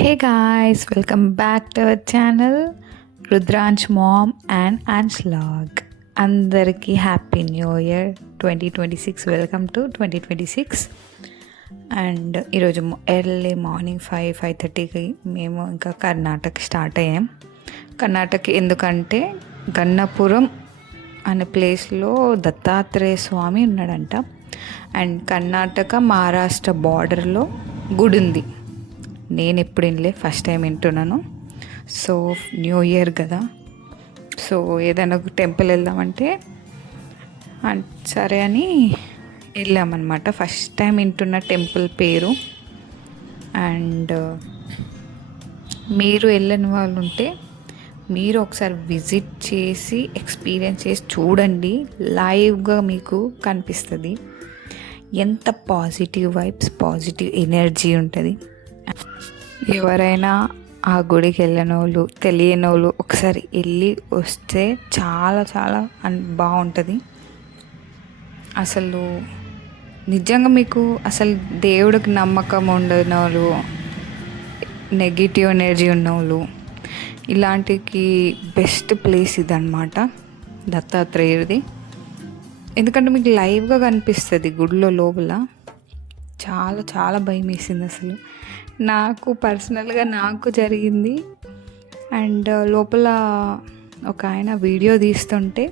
Hey guys, welcome back to our channel Rudransh Mom and Ansh Vlog. అందరికీ happy new year 2026. Welcome to 2026. And ఈరోజు early morning 5:30కి మేము ఇంకా Karnataka start అయ్యాం. కర్ణాటక ఎందుకంటే గన్నపురం అనే ప్లేస్లో దత్తాత్రేయ స్వామి ఉన్నాడంట. అండ్ కర్ణాటక మహారాష్ట్ర బార్డర్లో గుడి ఉంది. నేను ఎప్పుడు వినలే, ఫస్ట్ టైం వింటున్నాను. సో న్యూ ఇయర్ కదా, సో ఏదైనా ఒక టెంపుల్ వెళ్దామంటే సరే అని వెళ్ళామన్నమాట. ఫస్ట్ టైం వింటున్న టెంపుల్ పేరు. అండ్ మీరు వెళ్ళని వాళ్ళు ఉంటే మీరు ఒకసారి విజిట్ చేసి ఎక్స్పీరియన్స్ చేసి చూడండి. లైవ్గా మీకు కనిపిస్తుంది ఎంత పాజిటివ్ వైబ్స్, పాజిటివ్ ఎనర్జీ ఉంటుంది. ఎవరైనా ఆ గుడికి వెళ్ళిన వాళ్ళు, తెలియని వాళ్ళు ఒకసారి వెళ్ళి వస్తే చాలా చాలా బాగుంటుంది. అసలు నిజంగా మీకు అసలు దేవుడికి నమ్మకం ఉండని వాళ్ళు, నెగిటివ్ ఎనర్జీ ఉన్నవాళ్ళు, ఇలాంటికి బెస్ట్ ప్లేస్ ఇదన్నమాట దత్తాత్రేయుడిది. ఎందుకంటే మీకు లైవ్గా కనిపిస్తుంది గుడిలో లోపల. చాలా చాలా భయం వేసింది అసలు నాకు, పర్సనల్గా నాకు జరిగింది. అండ్ లోపల ఒక ఆయన వీడియో తీస్తుంటే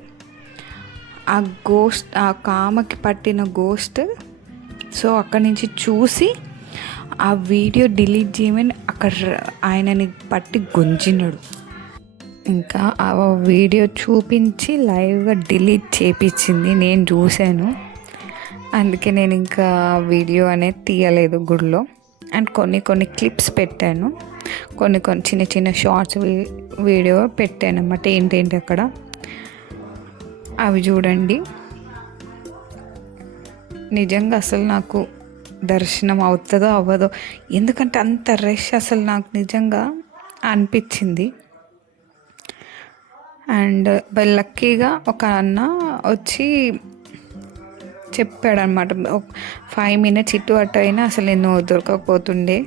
ఆ గోస్ట్, ఆ కామకి పట్టిన గోస్ట్, సో అక్కడి నుంచి చూసి ఆ వీడియో డిలీట్ చేయమని అక్కడ ఆయనని పట్టి గుంజినాడు. ఇంకా ఆ వీడియో చూపించి లైవ్గా డిలీట్ చేపించింది. నేను చూశాను, అందుకే నేను ఇంకా వీడియో అనేది తీయలేదు గుడిలో. అండ్ కొన్ని క్లిప్స్ పెట్టాను, కొన్ని చిన్న చిన్న షార్ట్స్ వీడియో పెట్టాను అన్నమాట. ఏంటేంటి అక్కడ అవి చూడండి. నిజంగా అసలు నాకు దర్శనం అవుతుందో అవ్వదో, ఎందుకంటే అంత రష్ అసలు నాకు నిజంగా అనిపించింది. అండ్ లక్కీగా ఒక అన్న వచ్చి చెప్పాడనమాట, 5 minutes ఇటు అటు అయినా అసలు ఎన్నో దొరకకపోతుండే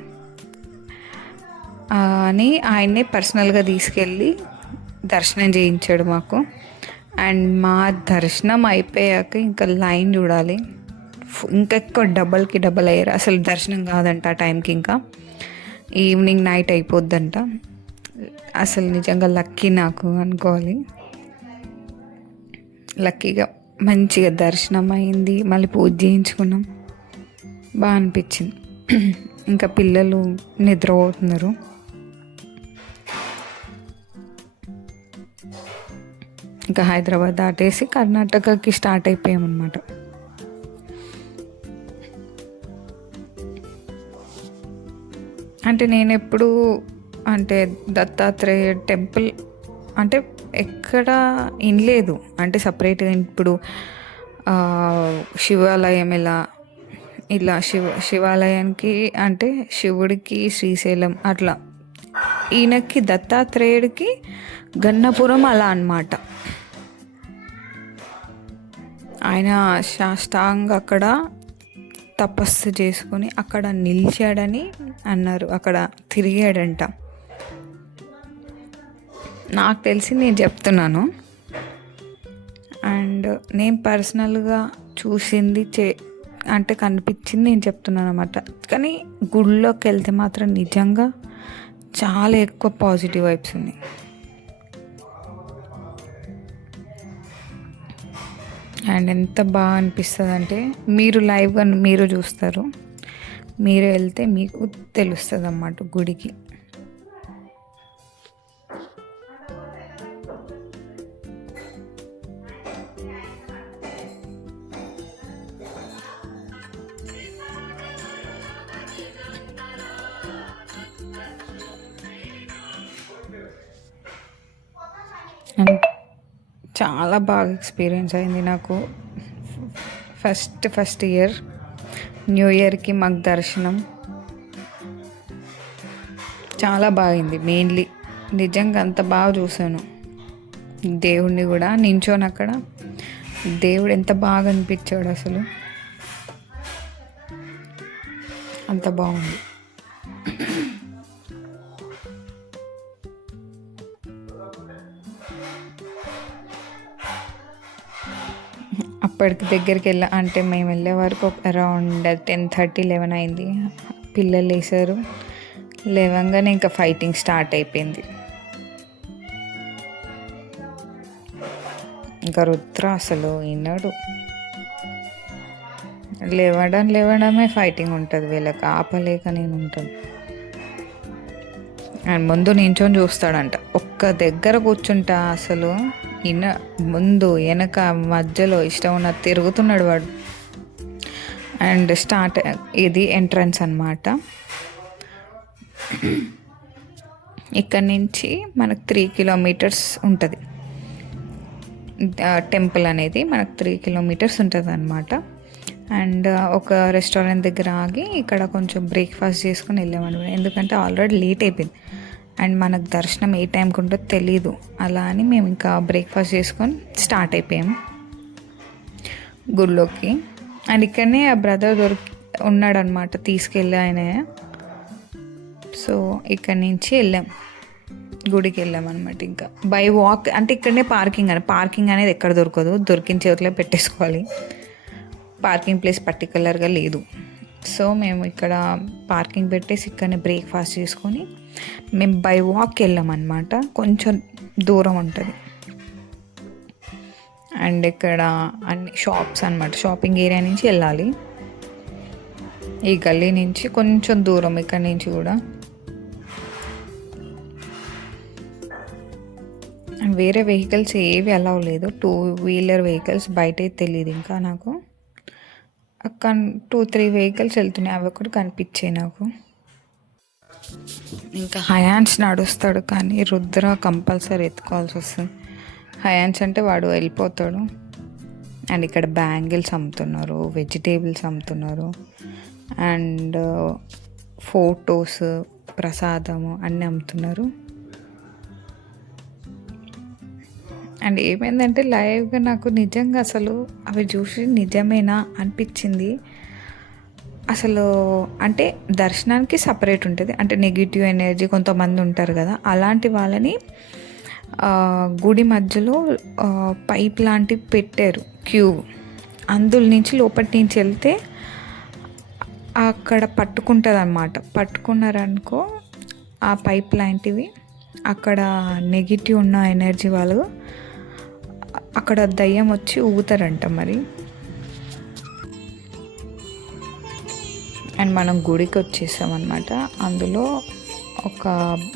అని ఆయన్నే పర్సనల్గా తీసుకెళ్ళి దర్శనం చేయించాడు మాకు. అండ్ మా దర్శనం అయిపోయాక ఇంకా లైన్ చూడాలి, ఇంకా ఎక్కువ డబల్కి డబల్ అయ్యారు. అసలు దర్శనం కాదంట ఆ టైంకి, ఇంకా ఈవినింగ్ నైట్ అయిపోద్దంట. అసలు నిజంగా లక్కీ నాకు అనుకోవాలి. లక్కీగా మంచిగా దర్శనం అయింది, మళ్ళీ పూజ చేయించుకున్నాం, బాగా అనిపించింది. ఇంకా పిల్లలు నిద్రపోతున్నారు. ఇంకా హైదరాబాద్ దాటేసి కర్ణాటకకి స్టార్ట్ అయిపోయామన్నమాట. అంటే నేను ఎప్పుడు అంటే దత్తాత్రేయ టెంపుల్ అంటే ఎక్కడ వినలేదు, అంటే సపరేట్గా ఇప్పుడు శివాలయం ఇలా శివాలయానికి అంటే శివుడికి శ్రీశైలం అట్లా, ఈయనకి దత్తాత్రేయుడికి గన్నపురం అలా అన్నమాట. ఆయన శాస్త్రాంగ అక్కడ తపస్సు చేసుకొని అక్కడ నిలిచాడని అన్నారు, అక్కడ తిరిగాడంట. నాకు తెలిసి నేను చెప్తున్నాను. అండ్ నేను పర్సనల్గా చూసింది అంటే కనిపించింది నేను చెప్తున్నాను అన్నమాట. కానీ గుడిలోకి వెళ్తే మాత్రం నిజంగా చాలా ఎక్కువ పాజిటివ్ వైబ్స్ ఉన్నాయి. అండ్ ఎంత బాగా అనిపిస్తుంది అంటే మీరు లైవ్గా మీరు చూస్తారు, మీరు వెళ్తే మీకు తెలుస్తుంది అన్నమాట గుడికి. అండ్ చాలా బాగా ఎక్స్పీరియన్స్ అయింది నాకు. ఫస్ట్ ఇయర్ న్యూ ఇయర్కి మాకు దర్శనం చాలా బాగుంది. మెయిన్లీ నిజంగా అంత బాగా చూశాను దేవుణ్ణి కూడా. నించోని అక్కడ దేవుడు ఎంత బాగా అనిపించాడు, అసలు అంత బాగుంది. అప్పటికి దగ్గరికి అంటే మేము వెళ్ళే వరకు అరౌండ్ 10:30, 11 అయింది. పిల్లలు వేసారు. లేవంగానే ఇంకా ఫైటింగ్ స్టార్ట్ అయిపోయింది. ఇంకా రుద్ర అసలు విన్నాడు. లేవడమే ఫైటింగ్ ఉంటుంది వీళ్ళకి, ఆపలేక నేను ఉంటాను. అండ్ ముందు నించొని చూస్తాడంట. ఒక్క దగ్గర కూర్చుంటా అసలు ముందు వెనక మధ్యలో ఇష్టం ఉన్న తిరుగుతున్నాడు వాడు. అండ్ ఇది ఎంట్రన్స్ అన్నమాట. ఇక్కడ నుంచి మనకు 3 కిలోమీటర్స్ ఉంటుంది టెంపుల్ అనేది. మనకు 3 కిలోమీటర్స్ ఉంటుంది అన్నమాట. అండ్ ఒక రెస్టారెంట్ దగ్గర ఆగి ఇక్కడ కొంచెం బ్రేక్ఫాస్ట్ చేసుకుని వెళ్ళామన్నమాట. ఎందుకంటే ఆల్రెడీ లేట్ అయిపోయింది అండ్ మనకు దర్శనం ఏ టైంకి ఉంటుందో తెలీదు. అలా అని మేము ఇంకా బ్రేక్ఫాస్ట్ చేసుకొని స్టార్ట్ అయిపోయాము గుడిలోకి. అండ్ ఇక్కడనే ఆ బ్రదర్ ఉన్నాడనమాట, తీసుకెళ్ళి ఆయన. సో ఇక్కడి నుంచి గుడికి వెళ్ళామన్నమాట. ఇంకా బై వాక్ అంటే ఇక్కడనే పార్కింగ్ అనేది ఎక్కడ దొరకదు, దొరికిన చేతిలో పెట్టేసుకోవాలి. పార్కింగ్ ప్లేస్ పర్టికులర్గా లేదు. సో మేము ఇక్కడ పార్కింగ్ పెట్టేసి ఇక్కడనే బ్రేక్ఫాస్ట్ చేసుకొని మేము బై వాక్ వెళ్ళామన్నమాట. కొంచెం దూరం ఉంటుంది. అండ్ ఇక్కడ అన్ని షాప్స్ అన్నమాట, షాపింగ్ ఏరియా నుంచి వెళ్ళాలి. ఈ గల్లీ నుంచి కొంచెం దూరం ఇక్కడ నుంచి కూడా. వేరే వెహికల్స్ ఏవి అలౌ లేదు, 2 వీలర్ వెహికల్స్ బయట తెలియదు ఇంకా నాకు. 2-3 వెహికల్స్ వెళ్తున్నాయి, అవి ఒకటి కనిపించాయి నాకు. ఇంకా హయాన్స్ నడుస్తాడు కానీ రుద్ర కంపల్సరీ ఎత్తుకోవాల్సి వస్తుంది. హయాన్స్ అంటే వాడు వెళ్ళిపోతాడు. అండ్ ఇక్కడ బ్యాంగిల్స్ అమ్ముతున్నారు, వెజిటేబుల్స్ అమ్ముతున్నారు, అండ్ ఫొటోస్, ప్రసాదము అన్నీ అమ్ముతున్నారు. అండ్ ఏమైందంటే లైవ్గా నాకు నిజంగా అసలు అవి చూసి నిజమేనా అనిపించింది. అసలు అంటే దర్శనానికి సపరేట్ ఉంటుంది, అంటే నెగిటివ్ ఎనర్జీ కొంతమంది ఉంటారు కదా, అలాంటి వాళ్ళని గుడి మధ్యలో పైప్ లాంటివి పెట్టారు, క్యూ. అందులో నుంచి లోపటి నుంచి వెళ్తే అక్కడ పట్టుకుంటుంది అన్నమాట. పట్టుకున్నారనుకో ఆ పైప్ లాంటివి, అక్కడ నెగిటివ్ ఉన్న ఎనర్జీ వాళ్ళు అక్కడ దయ్యం వచ్చి ఊగుతారంట మరి. అండ్ మనం గుడికి వచ్చేసామన్నమాట. అందులో ఒక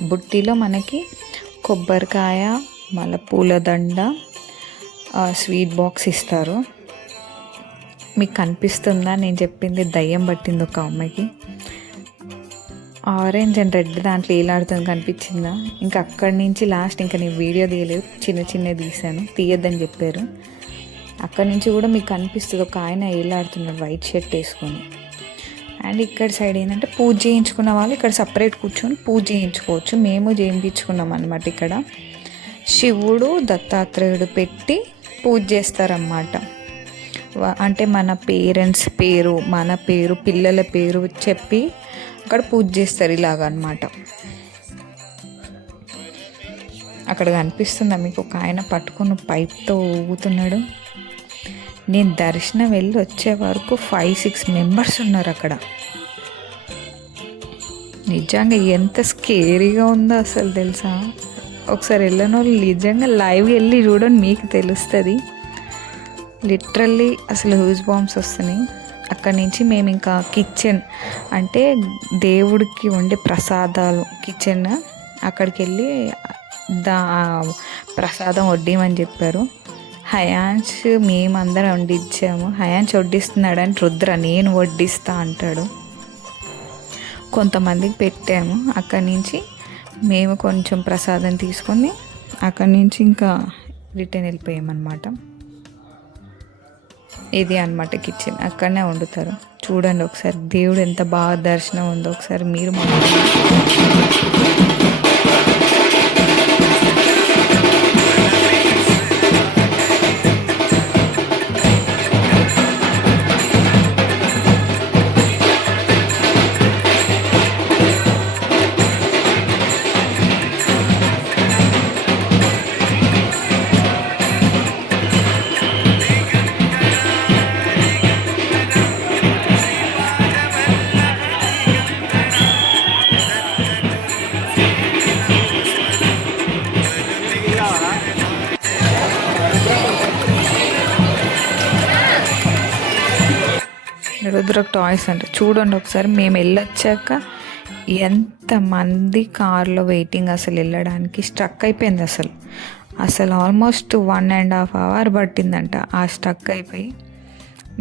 బుట్టిలో మనకి కొబ్బరికాయ, మళ్ళీ పూలదండ, స్వీట్ బాక్స్ ఇస్తారు. మీకు కనిపిస్తుందా నేను చెప్పింది? దయ్యం పట్టింది ఒక అమ్మాయికి, ఆరెంజ్ అండ్ రెడ్ దాంట్లో ఏలాడుతుంది, కనిపించిందా? ఇంకా అక్కడి నుంచి లాస్ట్ ఇంకా నేను వీడియో తీయలేదు, చిన్న తీసాను, తీయొద్దని చెప్పారు. అక్కడి నుంచి కూడా మీకు కనిపిస్తుంది ఒక ఆయన ఏలాడుతున్నాడు వైట్ షర్ట్ వేసుకొని. అండ్ ఇక్కడ సైడ్ ఏంటంటే పూజ చేయించుకున్న వాళ్ళు ఇక్కడ సపరేట్ కూర్చొని పూజ చేయించుకోవచ్చు. మేము చేయించుకున్నాం అనమాట. ఇక్కడ శివుడు, దత్తాత్రేయుడు పెట్టి పూజ చేస్తారన్నమాట. అంటే మన పేరెంట్స్ పేరు, మన పేరు, పిల్లల పేరు చెప్పి అక్కడ పూజ చేస్తారు ఇలాగ అనమాట. అక్కడ కనిపిస్తుందా మీకు? ఒక ఆయన పట్టుకుని పైప్తో ఊగుతున్నాడు. నేను దర్శనం వెళ్ళి వచ్చే వరకు 5-6 మెంబర్స్ ఉన్నారు అక్కడ. నిజంగా ఎంత స్కేరీగా ఉందో అసలు తెలుసా. ఒకసారి వెళ్ళిన వాళ్ళు నిజంగా లైవ్గా వెళ్ళి చూడండి, మీకు తెలుస్తుంది. లిటరల్లీ అసలు హ్యూజ్ బాంబ్స్ వస్తున్నాయి. అక్కడి నుంచి మేము ఇంకా కిచెన్, అంటే దేవుడికి వండే ప్రసాదాలు కిచెన్, అక్కడికి వెళ్ళి ప్రసాదం వడ్డీమని చెప్పారు. హయాన్స్ మేమందరం వడ్డించాము. హయాన్స్ వడ్డిస్తున్నాడు అని రుద్ర నేను వడ్డిస్తా అంటాడు. కొంతమందికి పెట్టాము. అక్కడి నుంచి మేము కొంచెం ప్రసాదం తీసుకొని అక్కడి నుంచి ఇంకా రిటర్న్ వెళ్ళిపోయామన్నమాట. ఇది అన్నమాట కిచెన్, అక్కడనే వండుతారు. చూడండి ఒకసారి దేవుడు ఎంత బాగా దర్శనం ఉందో ఒకసారి మీరు రుద్ర టాయ్స్ అంటే చూడండి ఒకసారి. మేము వెళ్ళొచ్చాక ఎంతమంది కార్లో వెయిటింగ్, అసలు వెళ్ళడానికి స్ట్రక్ అయిపోయింది. అసలు ఆల్మోస్ట్ 1.5 hour పట్టిందంట ఆ స్ట్రక్ అయిపోయి.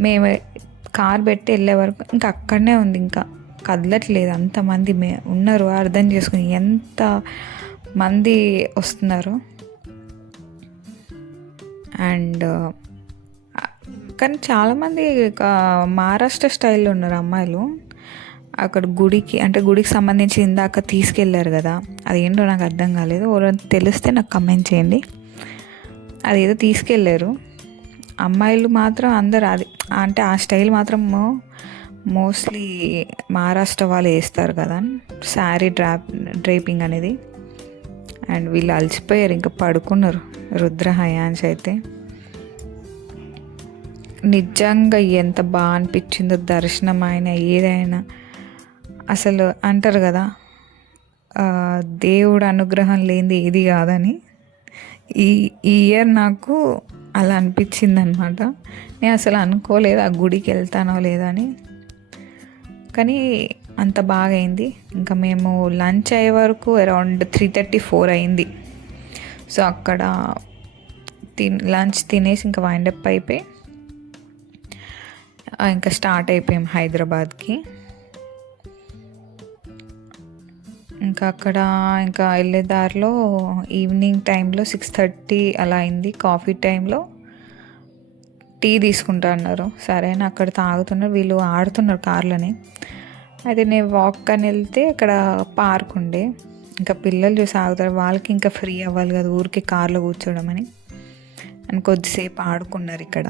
మేము కార్ పెట్టి వెళ్ళే వరకు ఇంకా అక్కడనే ఉంది, ఇంకా కదలట్లేదు. అంతమంది ఉన్నారు, అర్థం చేసుకుని ఎంత మంది వస్తున్నారు. అండ్ కానీ చాలామంది మహారాష్ట్ర స్టైల్లో ఉన్నారు అమ్మాయిలు. అక్కడ గుడికి సంబంధించి ఇందాక తీసుకెళ్ళారు కదా, అదేంటో నాకు అర్థం కాలేదు. ఎవరైనా తెలిస్తే నాకు కమెంట్ చేయండి. అదేదో తీసుకెళ్ళారు అమ్మాయిలు మాత్రం అందరు. అది అంటే ఆ స్టైల్ మాత్రం మోస్ట్లీ మహారాష్ట్ర వాళ్ళు వేస్తారు కదా, శారీ డ్రైపింగ్ అనేది. అండ్ వీళ్ళు అలసిపోయారు, ఇంకా పడుకున్నారు. రుద్ర, హయాన్ష్ అయితే నిజంగా ఎంత బాగా అనిపించిందో దర్శనం అయినా ఏదైనా. అసలు అంటారు కదా, దేవుడు అనుగ్రహం లేనిది ఏది కాదని. ఈ ఇయర్ నాకు అలా అనిపించింది అనమాట. నేను అసలు అనుకోలేదు ఆ గుడికి వెళ్తానో లేదని, కానీ అంత బాగా అయింది. ఇంకా మేము లంచ్ అయ్యే వరకు అరౌండ్ 3:34 అయింది. సో అక్కడ లంచ్ తినేసి ఇంకా వైండప్ అయిపోయి ఇంకా స్టార్ట్ అయిపోయాం హైదరాబాద్కి. ఇంకా వెళ్ళే దారిలో ఈవినింగ్ టైంలో 6:30 అలా అయింది. కాఫీ టైంలో టీ తీసుకుంటా అన్నారు. సరే అని అక్కడ తాగుతున్నారు, వీళ్ళు ఆడుతున్నారు కార్లని. అయితే నేను వాక్ అని వెళ్తే అక్కడ పార్క్ ఉండే, ఇంకా పిల్లలు చూసి ఆగుతారు, వాళ్ళకి ఇంకా ఫ్రీ అవ్వాలి కదా ఊరికి కార్లో కూర్చోవడం అని కొద్దిసేపు ఆడుకున్నారు ఇక్కడ.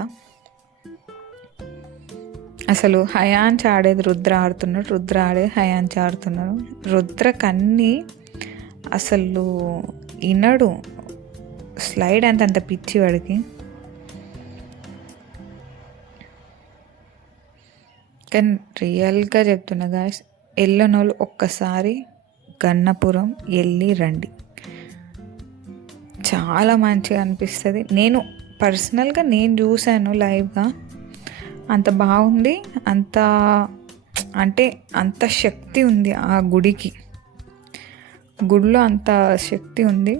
అసలు హయాన్ష్ ఆడేది రుద్ర ఆడుతున్నాడు, రుద్ర ఆడేది హయాన్ష్ ఆడుతున్నారు. రుద్రకన్నీ అసలు వినడు, స్లైడ్ అంత పిచ్చి వాడికి. కానీ రియల్గా చెప్తున్నా గాయ్స్, వెళ్ళనోళ్ళు ఒక్కసారి గన్నపురం వెళ్ళి రండి, చాలా మంచిగా అనిపిస్తుంది. నేను పర్సనల్గా చూశాను లైవ్గా, అంత బాగుంది. అంత శక్తి ఉంది ఆ గుడిలో అంత శక్తి ఉంది.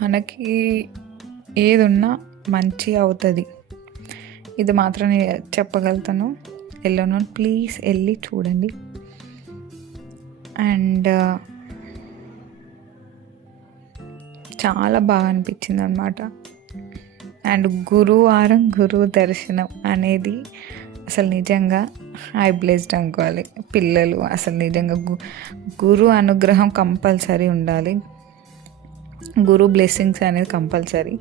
మనకి ఏదున్నా మంచిగా అవుతుంది, ఇది మాత్రం నేను చెప్పగలుగుతాను. వెళ్ళను ప్లీజ్ వెళ్ళి చూడండి. అండ్ చాలా బాగా అనిపించింది అనమాట. అండ్ గురువారం గురువు దర్శనం అనేది అసలు నిజంగా ఐ బ్లెస్డ్ అనుకోవాలి. పిల్లలు అసలు నిజంగా గురు అనుగ్రహం కంపల్సరీ ఉండాలి, గురు బ్లెస్సింగ్స్ అనేది కంపల్సరీ.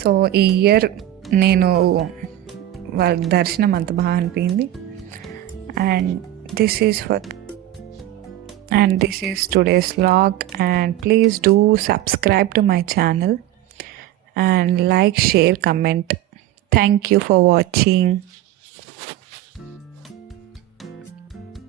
సో ఈ ఇయర్ నేను వాళ్ళ దర్శనం అంత బాగా అనిపించింది. And this is today's vlog, and please do subscribe to my channel and like, share, comment. Thank you for watching.